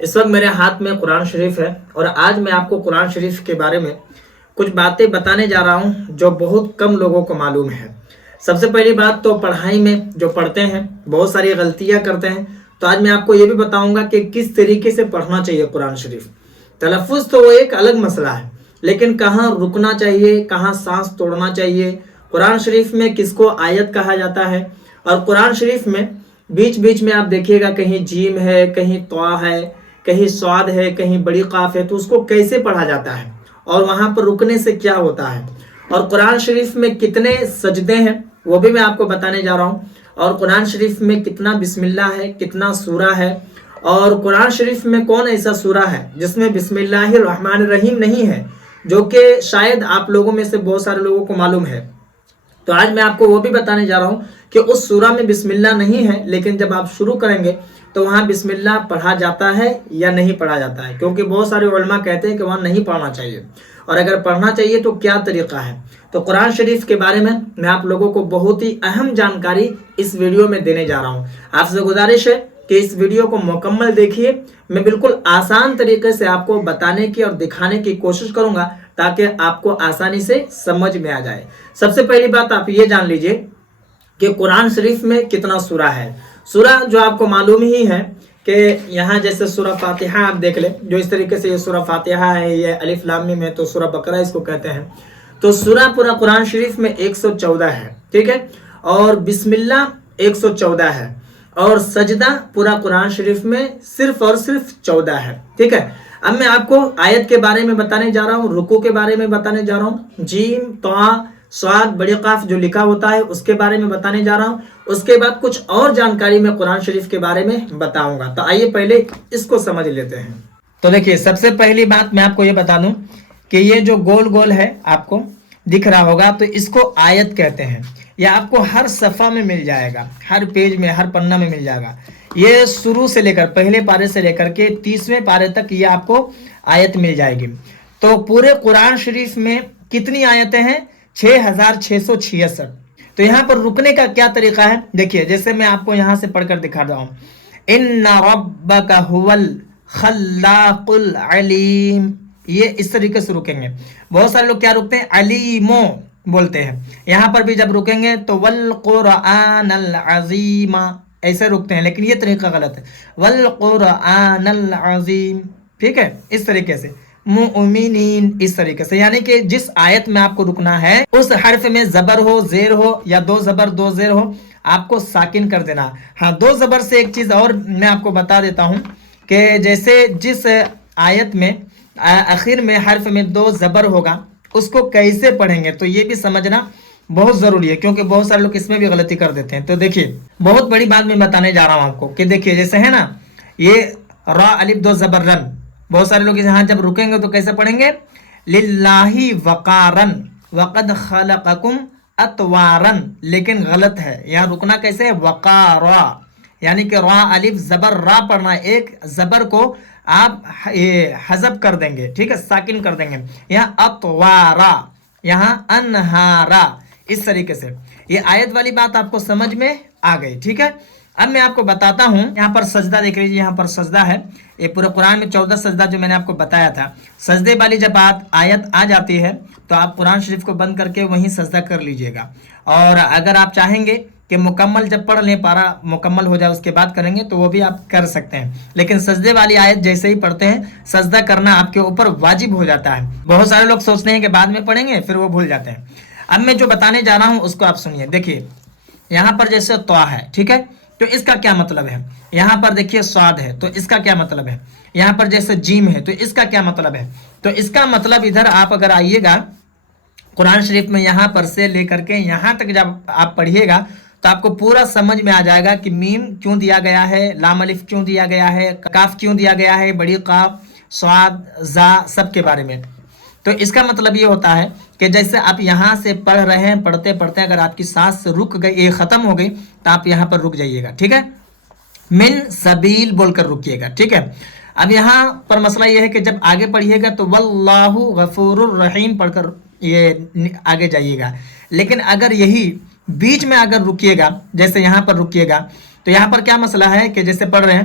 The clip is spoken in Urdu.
اس وقت میرے ہاتھ میں قرآن شریف ہے اور آج میں آپ کو قرآن شریف کے بارے میں کچھ باتیں بتانے جا رہا ہوں جو بہت کم لوگوں کو معلوم ہے۔ سب سے پہلی بات تو پڑھائی میں جو پڑھتے ہیں بہت ساری غلطیاں کرتے ہیں، تو آج میں آپ کو یہ بھی بتاؤں گا کہ کس طریقے سے پڑھنا چاہیے قرآن شریف۔ تلفظ تو وہ ایک الگ مسئلہ ہے، لیکن کہاں رکنا چاہیے، کہاں سانس توڑنا چاہیے، قرآن شریف میں کس کو آیت کہا جاتا ہے، اور قرآن شریف میں بیچ بیچ میں آپ دیکھیے گا کہیں جیم ہے، کہیں طا ہے، کہیں صاد ہے، کہیں بڑی قاف ہے، تو اس کو کیسے پڑھا جاتا ہے اور وہاں پر رکنے سے کیا ہوتا ہے، اور قرآن شریف میں کتنے سجدے ہیں وہ بھی میں آپ کو بتانے جا رہا ہوں، اور قرآن شریف میں کتنا بسم اللہ ہے، کتنا سورہ ہے، اور قرآن شریف میں کون ایسا سورہ ہے جس میں بسم اللہ الرحمن الرحیم نہیں ہے، جو کہ شاید آپ لوگوں میں سے بہت سارے لوگوں کو معلوم ہے۔ تو آج میں آپ کو وہ بھی بتانے جا رہا ہوں کہ اس سورہ میں بسم اللہ نہیں ہے، لیکن جب آپ شروع کریں گے تو وہاں بسم اللہ پڑھا جاتا ہے یا نہیں پڑھا جاتا ہے، کیونکہ بہت سارے علماء کہتے ہیں کہ وہاں نہیں پڑھنا چاہیے، اور اگر پڑھنا چاہیے تو کیا طریقہ ہے۔ تو قرآن شریف کے بارے میں آپ لوگوں کو بہت ہی اہم جانکاری اس ویڈیو میں دینے جا رہا ہوں۔ آپ سے گزارش ہے کہ اس ویڈیو کو مکمل دیکھیے، میں بالکل آسان طریقے سے آپ کو بتانے کی اور دکھانے کی کوشش کروں گا تاکہ آپ کو آسانی سے سمجھ میں آ جائے۔ سب سے پہلی بات آپ یہ جان لیجئے کہ قرآن شریف میں کتنا سورہ ہے۔ سورہ جو آپ کو معلوم ہی ہے کہ یہاں جیسے سورہ فاتحہ آپ دیکھ لیں، جو اس طریقے سے یہ سورہ فاتحہ ہے، یہ الف لام میم ہے، تو سورہ بقرہ اس کو کہتے ہیں۔ تو سورہ پورا قرآن شریف میں 114 ہے، ٹھیک ہے، اور بسم اللہ 114 ہے، اور سجدہ پورا قرآن شریف میں صرف اور صرف 14 ہے، ٹھیک ہے۔ اب میں آپ کو آیت کے بارے میں بتانے جا رہا ہوں، رکوع کے بارے میں بتانے جا رہا ہوں، جیم طا صاد بڑی قاف جو لکھا ہوتا ہے اس کے بارے میں بتانے جا رہا ہوں، اس کے بعد کچھ اور جانکاری میں قرآن شریف کے بارے میں بتاؤں گا۔ تو آئیے پہلے اس کو سمجھ لیتے ہیں۔ تو دیکھیے، سب سے پہلی بات میں آپ کو یہ بتا دوں کہ یہ جو گول گول ہے آپ کو دکھ رہا ہوگا، تو اس کو آیت کہتے ہیں۔ یہ آپ کو ہر صفحہ میں مل جائے گا، ہر پیج میں، ہر پنہ میں مل جائے گا۔ یہ شروع سے لے کر پہلے پارے سے لے کر کے 30ویں پارے تک یہ آپ کو آیت مل جائے گی۔ تو پورے قرآن شریف میں کتنی آیتیں ہیں؟ 6666۔ تو یہاں پر رکنے کا کیا طریقہ ہے؟ دیکھیے، جیسے میں آپ کو یہاں سے پڑھ کر دکھا رہا ہوں، ان ربک هو الخلاق العلیم، یہ اس طریقے سے رکیں گے۔ بہت سارے لوگ کیا رکتے ہیں؟ علیمو بولتے ہیں۔ یہاں پر بھی جب رکیں گے تو والقرآن العظیم ایسے رکتے ہیں، لیکن یہ طریقہ غلط ہے، والقرآن العظیم، ٹھیک ہے، اس طریقے سے مؤمنین، اس طریقے سے، یعنی کہ جس آیت میں آپ کو رکنا ہے اس حرف میں زبر ہو، زیر ہو، یا دو زبر دو زیر ہو، آپ کو ساکن کر دینا۔ ہاں، دو زبر سے ایک چیز اور میں آپ کو بتا دیتا ہوں کہ جیسے جس آیت میں آخر میں حرف میں دو زبر ہوگا اس کو کیسے پڑھیں گے، تو یہ بھی سمجھنا بہت ضروری ہے، کیونکہ بہت سارے لوگ اس میں بھی غلطی کر دیتے ہیں۔ تو دیکھیے، بہت بڑی بات میں بتانے جا رہا ہوں آپ کو کہ دیکھیے، جیسے ہے نا یہ را الف دو زبر رن، بہت سارے لوگ یہاں جب رکیں گے تو کیسے پڑھیں گے؟ للہ وقارن وقد خلقکم اطوارن، لیکن غلط ہے، یہاں رکنا کیسے ہے؟ وقارا، یعنی کہ را الف زبر را پڑھنا، ایک زبر کو آپ حذف کر دیں گے، ٹھیک ہے، ساکن کر دیں گے۔ یہاں اطوارا، یہاں انہارا، اس طریقے سے یہ آیت والی بات آپ کو سمجھ میں آ گئی، ٹھیک ہے۔ اب میں آپ کو بتاتا ہوں، یہاں پر سجدہ دیکھ لیجیے، یہاں پر سجدہ ہے، یہ پورے قرآن میں 14 سجدہ جو میں نے آپ کو بتایا تھا، سجدے والی جب آیت آ جاتی ہے تو آپ قرآن شریف کو بند کر کے وہیں سجدہ کر لیجئے گا، اور اگر آپ چاہیں گے کہ مکمل جب پڑھ لیں، پارا مکمل ہو جائے اس کے بعد کریں گے تو وہ بھی آپ کر سکتے ہیں، لیکن سجدے والی آیت جیسے ہی پڑھتے ہیں سجدہ کرنا آپ کے اوپر واجب ہو جاتا ہے۔ بہت سارے لوگ سوچتے ہیں کہ بعد میں پڑھیں گے، پھر وہ بھول جاتے ہیں۔ اب میں جو بتانے جا رہا ہوں اس کو آپ سنیے۔ دیکھیے، یہاں پر جیسے طا ہے، ٹھیک ہے، تو اس کا کیا مطلب ہے؟ یہاں پر دیکھیے صاد ہے، تو اس کا کیا مطلب ہے؟ یہاں پر جیسے جیم ہے، تو اس کا کیا مطلب ہے؟ تو اس کا مطلب ادھر آپ اگر آئیے گا قرآن شریف میں، یہاں پر سے لے کر کے یہاں تک جب آپ پڑھیے گا تو آپ کو پورا سمجھ میں آ جائے گا کہ میم کیوں دیا گیا ہے، لام الف کیوں دیا گیا ہے، کاف کیوں دیا گیا ہے، بڑی قاف، صاد، زا، سب کے بارے میں۔ تو اس کا مطلب یہ ہوتا ہے کہ جیسے آپ یہاں سے پڑھ رہے ہیں، پڑھتے پڑھتے اگر آپ کی سانس رک گئی، یہ ختم ہو گئی، تو آپ یہاں پر رک جائیے گا، ٹھیک ہے، من سبیل بول کر رکیے گا، ٹھیک ہے۔ اب یہاں پر مسئلہ یہ ہے کہ جب آگے پڑھیے گا تو واللہ غفور الرحیم پڑھ کر یہ آگے جائیے گا، لیکن اگر یہی بیچ میں اگر رکیے گا، جیسے یہاں پر رکیے گا، تو یہاں پر کیا مسئلہ ہے کہ جیسے پڑھ رہے ہیں